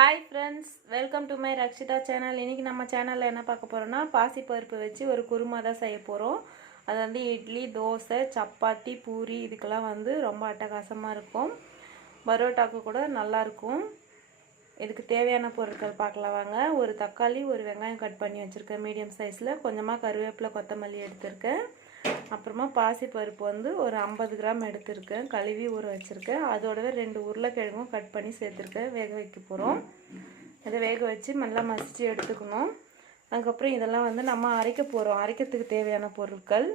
Hi friends, welcome to my Rakshitha channel. இன்றைக்கி நம்ம சேனலில் என்ன பார்க்க போகிறோன்னா பாசிப்பருப்பு வச்சு ஒரு குருமா தான் செய்ய போகிறோம். அது வந்து இட்லி, தோசை, சப்பாத்தி, பூரி இதுக்கெல்லாம் வந்து ரொம்ப அட்டகாசமாக இருக்கும். பரோட்டாக்கு கூட நல்லாயிருக்கும். இதுக்கு தேவையான பொருட்கள் பார்க்கலாம் வாங்க. ஒரு தக்காளி, ஒரு வெங்காயம் கட் பண்ணி வச்சுருக்கேன் மீடியம் சைஸில். கொஞ்சமாக கருவேப்பிலை, கொத்தமல்லி எடுத்திருக்கேன். அப்புறமா பாசிப்பருப்பு வந்து ஒரு 50 கிராம் எடுத்திருக்கேன், கழுவி ஊற வச்சுருக்கேன். அதோடவே 2 உருளைக்கிழங்கும் கட் பண்ணி சேர்த்துருக்கேன். வேக வைக்க போகிறோம். அதை வேக வச்சு நல்லா மசிச்சு எடுத்துக்கணும். அதுக்கப்புறம் இதெல்லாம் வந்து நம்ம அரைக்க போகிறோம். அரைக்கிறதுக்கு தேவையான பொருட்கள்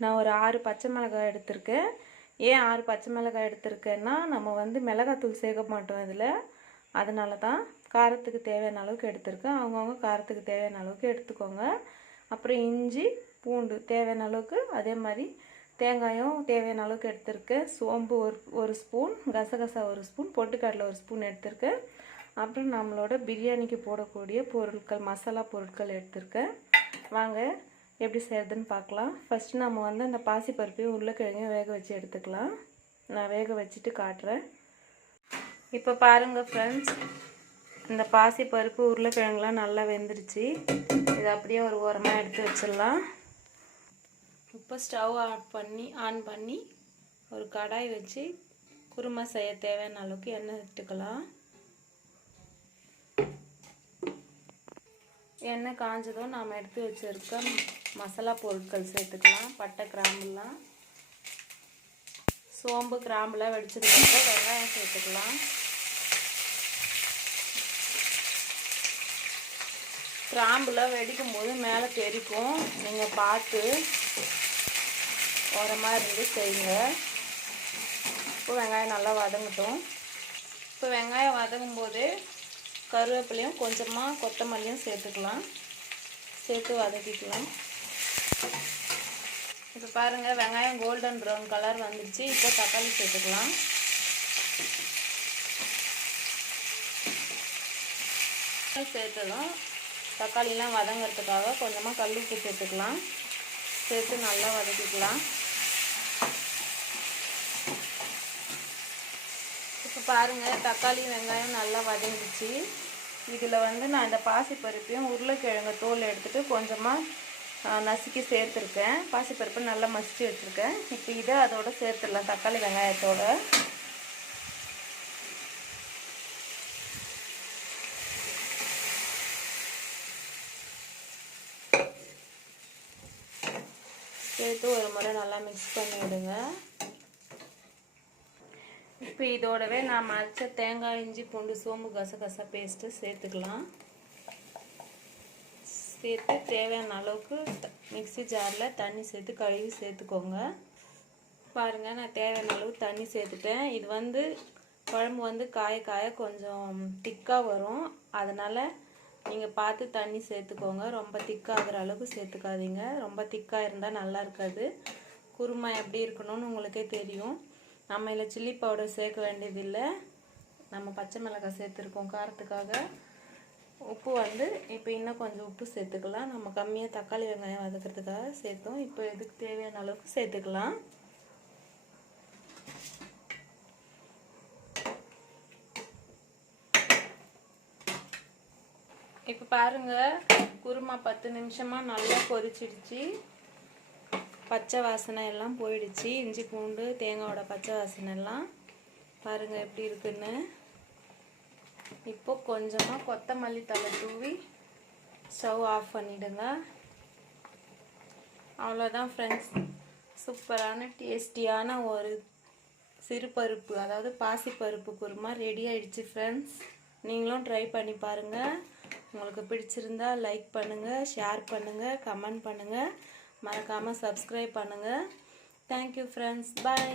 நான் ஒரு 6 பச்சை மிளகாய் எடுத்திருக்கேன். ஏன் 6 பச்சை மிளகாய் எடுத்திருக்கேன்னா, நம்ம வந்து மிளகாத்தூள் சேர்க்க மாட்டோம் இதில். அதனால தான் காரத்துக்கு தேவையான அளவுக்கு எடுத்திருக்கேன். அவங்கவுங்க காரத்துக்கு தேவையான அளவுக்கு எடுத்துக்கோங்க. அப்புறம் இஞ்சி, பூண்டு தேவையான அளவுக்கு, அதே மாதிரி தேங்காயும் தேவையான அளவுக்கு எடுத்திருக்கேன். சோம்பு ஒரு ஸ்பூன், கசகசா ஒரு ஸ்பூன், பொட்டுக்கடலை ஒரு ஸ்பூன் எடுத்திருக்கேன். அப்புறம் நம்மளோட பிரியாணிக்கு போடக்கூடிய பொருட்கள், மசாலா பொருட்கள் எடுத்திருக்கேன். வாங்க எப்படி செய்கிறதுன்னு பார்க்கலாம். ஃபஸ்ட்டு நம்ம வந்து அந்த பாசிப்பருப்பையும் உருளைக்கிழங்கையும் வேக வச்சு எடுத்துக்கலாம். நான் வேக வச்சுட்டு காட்டுறேன். இப்போ பாருங்கள் ஃப்ரெண்ட்ஸ், இந்த பாசிப்பருப்பு உருளைக்கிழங்குலாம் நல்லா வெந்துருச்சு. இதை அப்படியே ஒரு ஓரமாக எடுத்து வச்சிடலாம். இப்போ ஸ்டவ் ஆன் பண்ணி ஒரு கடாய் வச்சு குருமா செய்ய தேவையான அளவுக்கு எண்ணெய் விட்டுக்கலாம். எண்ணெய் காஞ்சதும் நாம் எடுத்து வச்சுருக்க மசாலா பொருட்கள் சேர்த்துக்கலாம். பட்டை, கிராம்புலாம், சோம்பு, கிராம்புலாம் வெடிச்சதுக்கப்புறம் வெங்காயம் சேர்த்துக்கலாம். கிராம்புலாம் வெடிக்கும் போது மேலே தெரிக்கும், நீங்கள் பார்த்து ஓரமாக இருந்து செய்யுங்க. இப்போ வெங்காயம் நல்லா வதங்கட்டும். இப்போ வெங்காயம் வதங்கும் போது கருவேப்பிலையும் கொஞ்சமாக கொத்தமல்லியும் சேர்த்துக்கலாம். சேர்த்து வதக்கிக்கலாம். இப்போ பாருங்கள், வெங்காயம் கோல்டன் ப்ரௌன் கலர் வந்துடுச்சு. இப்போ தக்காளி சேர்த்துக்கலாம். சேர்த்ததும் தக்காளிலாம் வதங்கிறதுக்காக கொஞ்சமாக கல் உப்பு சேர்த்துக்கலாம். சேர்த்து நல்லா வதக்கிக்கலாம். இப்போ பாருங்கள், தக்காளி வெங்காயம் நல்லா வதங்கிடுச்சு. இதில் வந்து நான் இந்த பாசிப்பருப்பையும் உருளைக்கிழங்கு தோல் எடுத்துகிட்டு கொஞ்சமாக நசுக்கி சேர்த்துருக்கேன். பாசிப்பருப்பு நல்லா மசிச்சு வச்சுருக்கேன். இப்போ இதை அதோட சேர்த்துடலாம், தக்காளி வெங்காயத்தோட. சேர்த்து ஒரு முறை நல்லா மிக்ஸ் பண்ணி விடுங்க. இப்போ இதோடவே நான் அரைச்ச தேங்காய், இஞ்சி, பூண்டு, சோம்பு, கசகசா பேஸ்ட்டு சேர்த்துக்கலாம். சேர்த்து தேவையான அளவுக்கு மிக்ஸி ஜாரில் தண்ணி சேர்த்து கழுவி சேர்த்துக்கோங்க. பாருங்கள், நான் தேவையான அளவு தண்ணி சேர்த்துட்டேன். இது வந்து குழம்பு வந்து காய காய கொஞ்சம் திக்காக வரும். அதனால் நீங்கள் பார்த்து தண்ணி சேர்த்துக்கோங்க. ரொம்ப திக்காகிற அளவுக்கு சேர்த்துக்காதீங்க. ரொம்ப திக்காக இருந்தால் நல்லா இருக்காது. குருமா எப்படி இருக்கணும்னு உங்களுக்கே தெரியும். நம்ம இதில் சில்லி பவுடர் சேர்க்க வேண்டியதில்லை. நம்ம பச்சை மிளகாய் சேர்த்துருக்கோம் காரத்துக்காக. உப்பு வந்து இப்போ இன்னும் கொஞ்சம் உப்பு சேர்த்துக்கலாம். நம்ம கம்மியாக தக்காளி வெங்காயம் வதக்கிறதுக்காக சேர்த்தோம். இப்போ இதுக்கு தேவையான அளவுக்கு சேர்த்துக்கலாம். இப்போ பாருங்கள், குருமா 10 நிமிஷமாக நல்லா கொதிச்சிடுச்சு. பச்சை வாசனை எல்லாம் போயிடுச்சு. இஞ்சி, பூண்டு, தேங்காயோட பச்சை வாசனை எல்லாம் பாருங்கள் எப்படி இருக்குன்னு. இப்போ கொஞ்சமாக கொத்தமல்லி தழை தூவி ஸ்டவ் ஆஃப் பண்ணிவிடுங்க. அவ்வளோதான் ஃப்ரெண்ட்ஸ், சூப்பரான டேஸ்டியான ஒரு சிறுபருப்பு, அதாவது பாசிப்பருப்பு குருமா ரெடி ஆயிடுச்சு ஃப்ரெண்ட்ஸ். நீங்களும் ட்ரை பண்ணி பாருங்கள். உங்களுக்கு பிடிச்சிருந்தா லைக் பண்ணுங்கள், ஷேர் பண்ணுங்கள், கமெண்ட் பண்ணுங்கள், மறக்காமல் சப்ஸ்கிரைப் பண்ணுங்கள். தேங்க்யூ ஃப்ரெண்ட்ஸ், பாய்.